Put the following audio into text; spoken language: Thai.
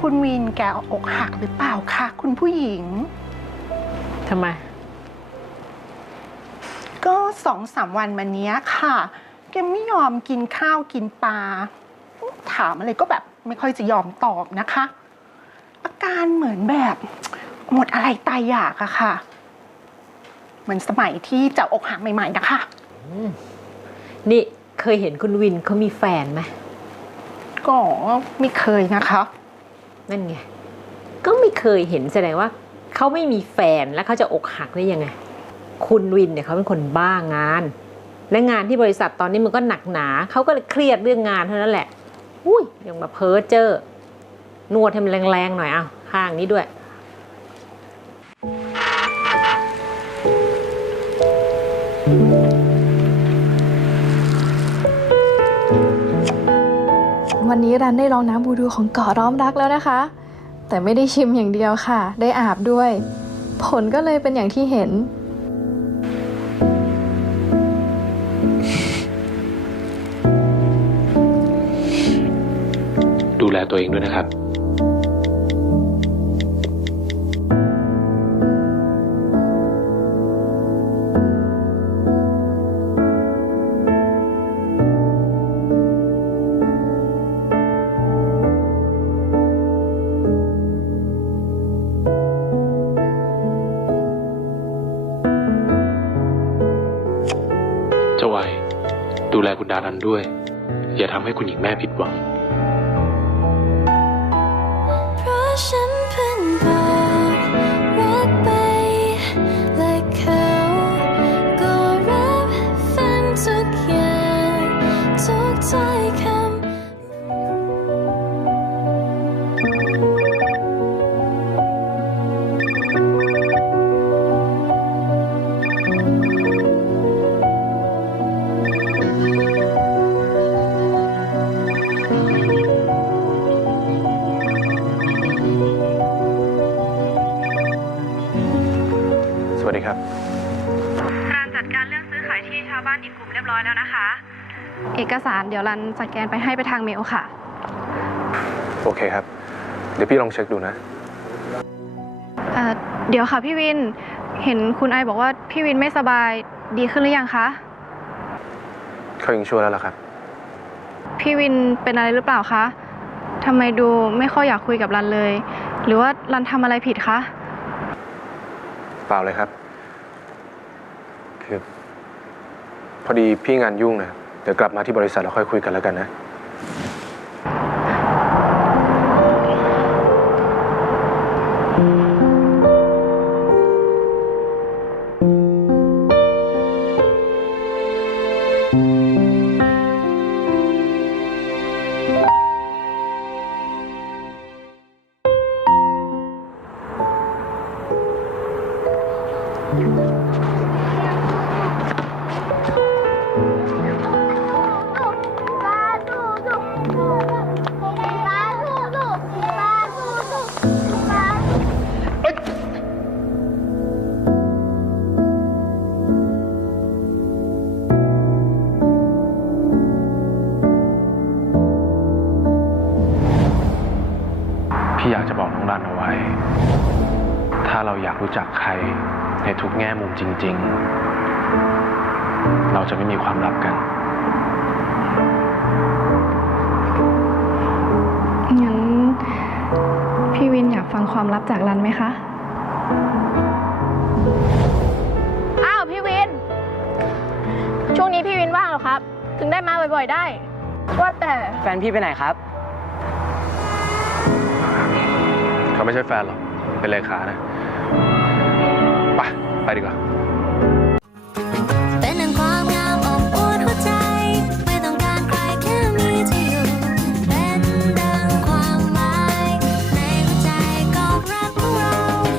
คุณวินแกอกหักหรือเปล่าคะคุณผู้หญิง ทำไม ก็สองสามวันมาเนี้ยค่ะ แกไม่ยอมกินข้าวกินปลา ถามอะไรก็แบบไม่ค่อยจะยอมตอบนะคะ อาการเหมือนแบบหมดอะไรตายอยากอะค่ะ เหมือนสมัยที่จะอกหักใหม่ ๆ นะคะ นี่เคยเห็นคุณวินเขามีแฟนไหมก็ไม่เคยนะคะ นั่นไง ก็ไม่เคยเห็นแสดงว่าเขาไม่มีแฟนแล้วเขาจะอกหักได้ยังไง คุณวินเนี่ยเขาเป็นคนบ้างาน และงานที่บริษัทตอนนี้มันก็หนักหนา เขาก็เลยเครียดเรื่องงานเท่านั้นแหละ อุ้ยยังมาเพ้อเจอนวดให้มันแรงๆหน่อยเอาข้างนี้ด้วย วันนี้รันได้ลองน้ำบูดูของเกาะร้อมรักแล้วนะคะ แต่ไม่ได้ชิมอย่างเดียวค่ะ ได้อาบด้วย ผลก็เลยเป็นอย่างที่เห็น ดูแลตัวเองด้วยนะครับ ดูแลคุณดารันด้วย อย่าทำให้คุณหญิงแม่ผิดหวัง อีกกลุ่มเรียบร้อยแล้วนะคะ เอกสารเดี๋ยวรันสแกนไปให้ไปทางเมลค่ะ โอเคครับ เดี๋ยวพี่ลองเช็คดูนะ เอ่อเดี๋ยวค่ะพี่วิน เห็นคุณไอบอกว่าพี่วินไม่สบายดีขึ้นหรือยังคะ เขายังชั่วแล้วล่ะครับ พี่วินเป็นอะไรหรือเปล่าคะทำไมดูไม่ค่อยอยากคุยกับรันเลย หรือว่ารันทำอะไรผิดคะ เปล่าเลยครับ คือ พอดีพี่งานยุ่งนะเดี๋ยวกลับมาที่บริษัทเราค่อยคุยกันแล้วกันนะ พี่อยากจะบอกน้องรันเอาไว้ ถ้าเราอยากรู้จักใครในทุกแง่มุมจริง ๆ เราจะไม่มีความลับกัน งั้น พี่วินอยากฟังความลับจากรันไหมคะ อ้าวพี่วิน ช่วงนี้พี่วินว่างเหรอครับ ถึงได้มาบ่อยๆได้ ว่าแต่ แฟนพี่ไปไหนครับ ไม่ใช่แฟนหรอก เป็นเลขานะ ไป ไปดีกว่า